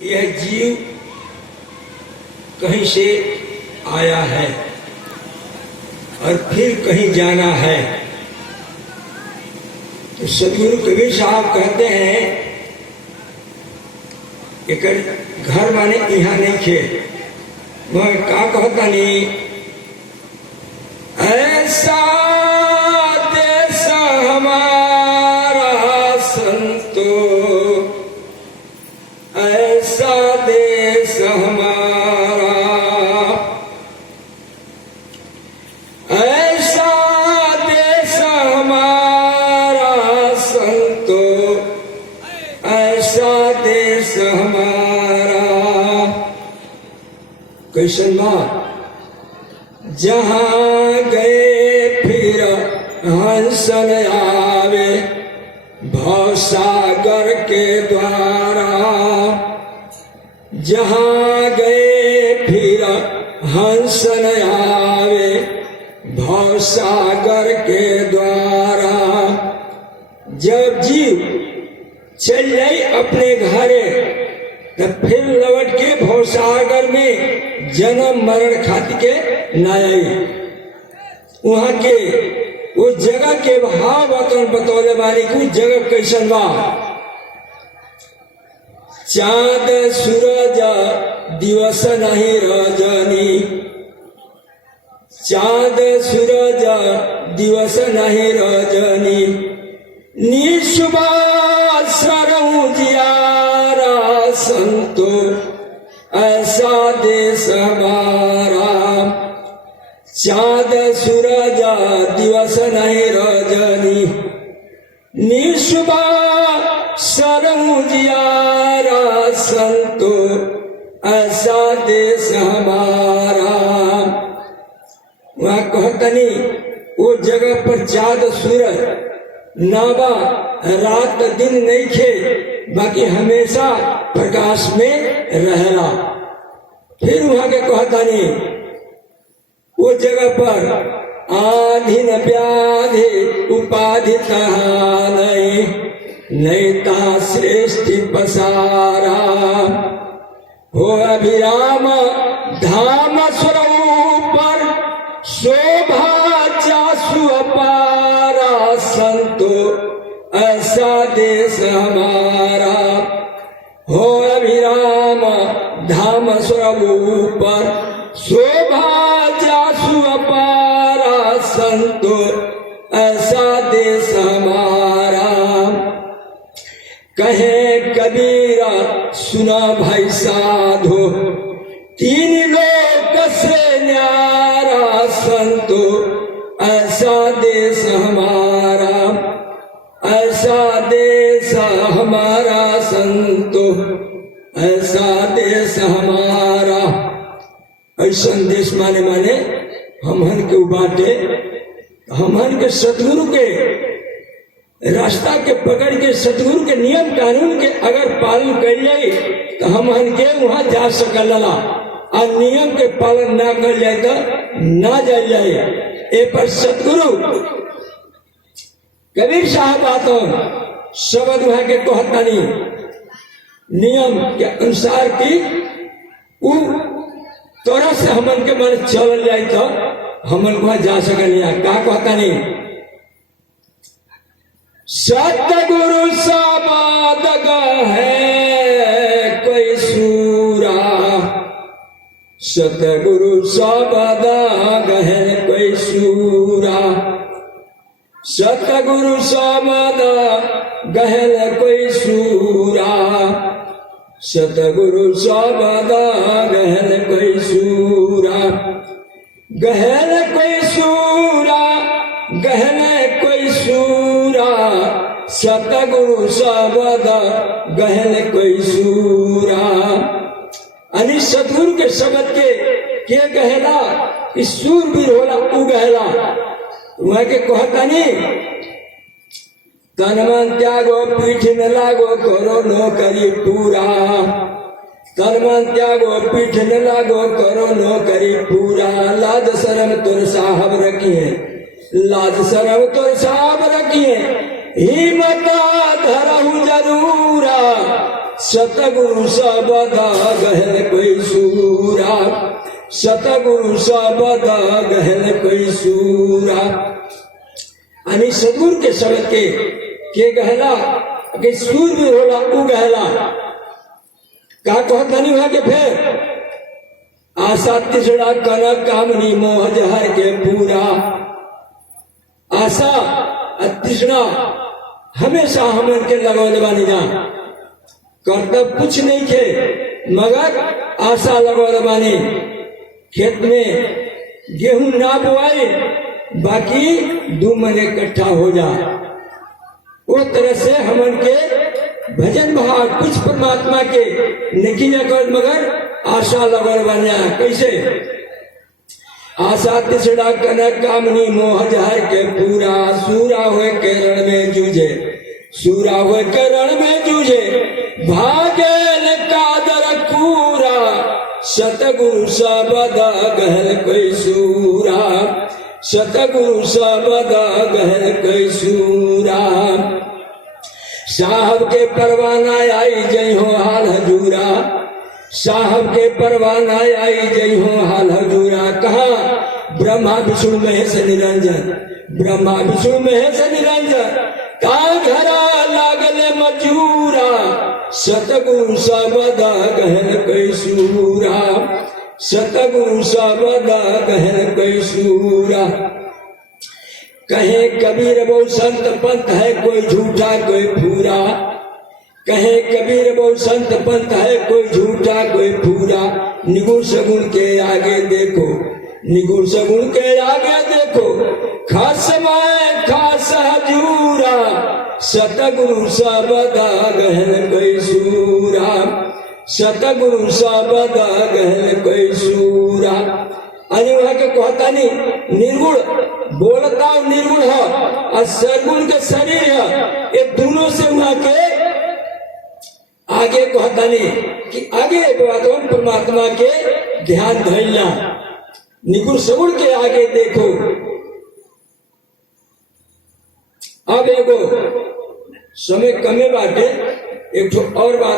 यह जीव कहीं से आया है और फिर कहीं जाना है। तो सतगुरु कबीर साहब कहते हैं एक घर माने यहाँ नहीं खे, मैं का कहता नहीं, ऐसा देश हमारा संतो, ऐसा देश हमारा, ऐसा देश हमारा संतो, ऐसा देश हमारा। कैसन बात, जहाँ गए फिर हंसन आवे भवसागर के द्वारा, जहाँ गए फिर हंसन आवे भवसागर के द्वारा। जब जीव चल जाए अपने घरे तब फिर लौट के भवसागर में जन्म मरण खातिर के न आई। वहां के वो जगह के भाव बतौले वाली को जगह कैसन बा, चाँद सूरज दिवस नहीं रजनी, चाँद सूरज दिवस नहीं रजनी, निशुभा सरऊ जियारा संतो, ऐसा देश हमारा। चाँद सूरज दिवस नहीं रजनी, निशुभा सरऊ जियारा संतो, ऐसा देश हमारा। वहाँ कहतनी वो जगह पर चाँद सूरज नाबा, रात दिन नहीं खे, बाकी हमेशा प्रकाश में रहला। फिर वहां के कहतानी वो जगह पर आधि न व्याधि उपाधि तहा नहीं, नहीं ता श्रेष्ठी पसारा। हो अभिराम धाम स्वरूपर शोभा चासु अपारा संतो, ऐसा देश हमारा। हो अभिराम धाम स्वरूप शोभा जासु अपारा संतो, ऐसा देश हमारा। कहे कबीरा सुना भाई साधो, तीन लोक से न्यारा संतो, ऐसा देश हमारा, ऐसा देश हमारा संतो, ऐसा देश हमारा। ऐसा देश माने माने हमहन के बाटे, हमहन के सतगुरु के रास्ता के पकड़ के सतगुरु के नियम कानून के अगर पालन कर जाए तो हमहन के वहां जा सकला, और नियम के पालन ना कर जाए तो ना जा जाए। ए पर सतगुरु कबीर साहब आतो शब्द वहां के कहतानी नियम के अनुसार की उ तोरा से हमन के मन चल जाए तो हमन वहां जा सकनी। का कहतानी, सतगुरु साबाद है कोई सूरा, सतगुरु साबाद है कोई सूरा, सतगुरु साबाद गहल कोई सूरा, सतगुरु साबाद गहल कोई सूरा, गहल कोई सूरा, गहल कोई सूरा, सतगुरु साबाद गहल कोई सूरा। अनि सतगुरु के शब्द के गहला इस सूरवीर होला उ गहला। वह के कहतानी, तन मन त्यागो पीठ न लागो करो नौकरी पूरा, तन मन त्यागो पीठ न लागो करो नौकरी पूरा। लाज शर्म तुर साहब रखिए, लाज शर्म तुर साहब रखिए, हिम्मत धरहु जरूरा, सतगुरु सबदा गहल कोई सूरा, सतगुरु सबदा गहल कोई सूरा। आणि सदगुरु के शब्द के गहला के सूर भी होला उ गहला का कहता नहीं हुआ के फिर आशा तिसड़ा कनक कामनी मोह जहर के पूरा। आशा तिसड़ा हमेशा हमन के लगौले बानी जा, कर्तव्य कुछ नहीं थे मगर आशा लगौले बानी। खेत में गेहूं ना बोआई बाकी 2 महीने इकट्ठा हो जा, उस तरह से हमन के भजन भाव कुछ परमात्मा के नहीं कर मगर आशा लगल बना। कैसे आशा तिसड़ा कनक कामनी मोह जहर के पूरा। सूरा हुए के रण में जूझे, सूरा हुए के रण में जूझे, भागे कादर कूरा। सतगुरु सबदा गहल कोई सूरा, सतगुरु सबदा गहल कोई सूरा। साहब के परवाना आई जय हो हाल हजूरा, साहब के परवाना आई जय हो हाल हजूरा। कहा ब्रह्मा विष्णु महेश निरंजन, ब्रह्मा विष्णु महेश निरंजन का घरा लागले मजूरा। सतगुरु सबदा गहल कोई सूरा, सतगुरु सबदा गहल कोई सूरा। कहे कबीर बहु संत पंथ है कोई झूठा कोई फूरा, कहे कबीर बहु संत पंथ है कोई झूठा कोई फूरा। निगुण सगुण के आगे देखो, निगुण सगुण के आगे देखो, खास माए खास हजूरा। सतगुरु सबदा गहल कोई सूरा, सतगुरु सबदा गहल कोई सूरा। आणि वहाँ के कहता नहीं निर्गुण बोलता निर्गुण है और सरगुण के शरीर है, ये दोनों से वहाँ के आगे कहता नहीं कि आगे परमात्मा के ध्यान धरना। निगुण सगुण के आगे देखो। अब एगो समय कमे बाटे, एक और बात